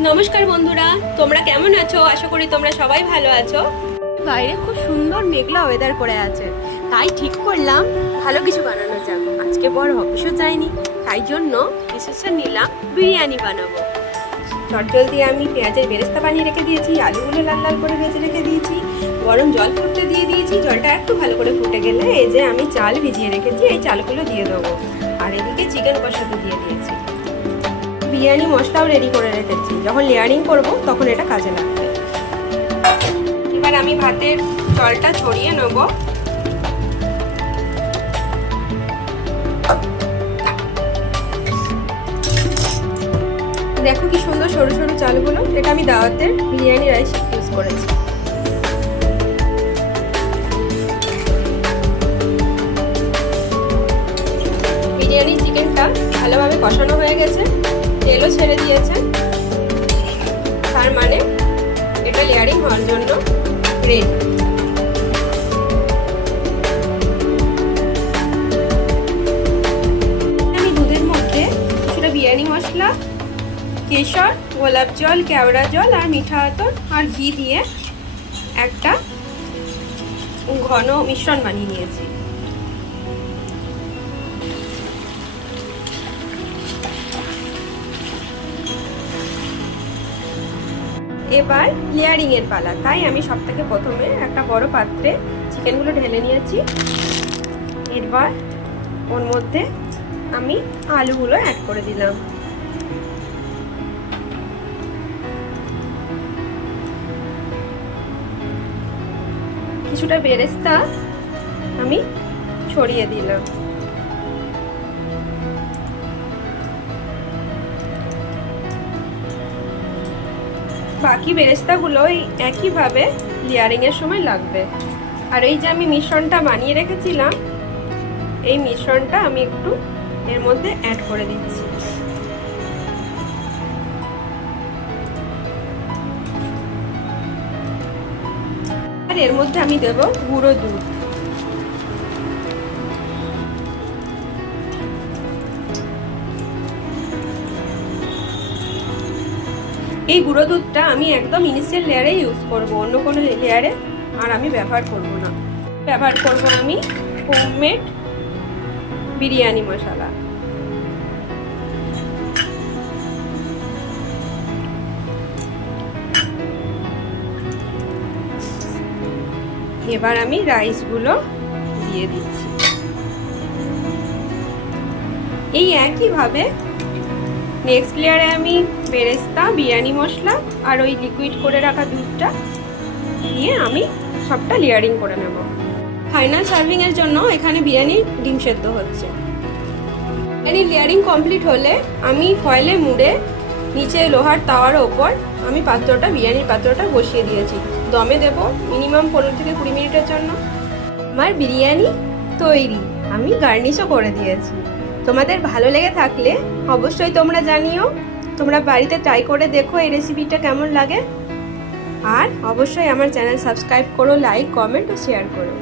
নমস্কার বন্ধুরা, তোমরা কেমন আছো? আশা করি তোমরা সবাই ভালো আছো। বাইরে খুব সুন্দর মেঘলা ওয়েদার করে আছে। তাই ঠিক করলাম, ভালো কিছু বানানো যাক। আজকে বড় অফিসও যায়নি, তাই জন্য ডিসিশন নিলাম বিরিয়ানি বানাবো। চটজল দিয়ে আমি পেঁয়াজের বেরেস্তা বানিয়ে রেখে দিয়েছি, আলুগুলো লাল লাল করে ভেজে রেখে দিয়েছি, গরম জল ফুটতে দিয়ে দিয়েছি, জলটা একটু ভালো করে ফুটে গেলে এই যে আমি চাল ভিজিয়ে রেখেছি, এই চালগুলো দিয়ে দেবো। আর এদিকে চিকেন কষাতে দিয়ে দিয়েছি। বিরিয়ানি মশলাও রেডি করে রেখেছি। যখন লেয়ারিং করব, তখন এটা কাজে লাগবে। এবার আমি ভাতের জলটা ছড়িয়ে নেব। দেখো কি সুন্দর সরু সরু চালগুলো। এটা আমি দাওয়াতের বিরিয়ানি রাইস ইউজ করেছি। বিরিয়ানি চিকেনটা ভালোভাবে কষানো হয়ে গেছে। তেলও ছেড়ে দিয়েছে। তার মানে এটা লেয়ারিং হওয়ার জন্য রেডি। আমি দুধের মধ্যে বিরিয়ানি মশলা, কেশর, গোলাপ জল, কেওড়া জল আর মিঠা আতর আর ঘি দিয়ে একটা ঘন মিশ্রণ বানিয়ে নিয়েছি। এবার লেয়ারিং এর পালা। তাই আমি সব থেকে প্রথমে একটা বড় পাত্রে চিকেনগুলো ঢেলে নিয়েছি। এরপর ওর মধ্যে আমি আলুগুলো অ্যাড করে দিলাম। কিছুটা বেরেস্তা আমি ছড়িয়ে দিলাম। বাকি বেরেস্তাগুলো এই একইভাবে লেয়ারিংয়ের সময় লাগবে। আর এই যে আমি মিশ্রণটা বানিয়ে রেখেছিলাম, এই মিশ্রণটা আমি একটু এর মধ্যে অ্যাড করে দিচ্ছি। আর এর মধ্যে আমি দেব গুঁড়ো দুধ। এই গুঁড়ো দুধটা আমি একদম ইনিশিয়াল লেয়ারে ইউজ করব, অন্য কোনো লেয়ারে আর আমি ব্যবহার করব না। ব্যবহার করব আমি হোমমেড বিরিয়ানি মশলা। এবার আমি রাইসগুলো দিয়ে দিচ্ছি। এই একইভাবে নেক্সট লেয়ারে আমি বেরেস্তা, বিরিয়ানি মশলা আর ওই লিকুইড করে রাখা দুধটা দিয়ে আমি সবটা লেয়ারিং করে নেব। ফাইনাল সার্ভিংয়ের জন্য এখানে বিরিয়ানি ডিম সেদ্ধ হচ্ছে। বিরিয়ানি লেয়ারিং কমপ্লিট হলে আমি ফয়েলে মুড়ে নিচে লোহার তাওয়ার ওপর আমি পাত্রটা, বিরিয়ানির পাত্রটা বসিয়ে দিয়েছি। দমে দেব মিনিমাম পনেরো থেকে কুড়ি মিনিটের জন্য। আমার বিরিয়ানি তৈরি। আমি গার্নিশও করে দিয়েছি। তোমাদের ভালো লেগে থাকলে অবশ্যই তোমরা জানিও। তোমরা বাড়িতে ট্রাই করে দেখো এই রেসিপিটা কেমন লাগে। আর অবশ্যই আমার চ্যানেল সাবস্ক্রাইব করো লাইক কমেন্ট ও শেয়ার করো।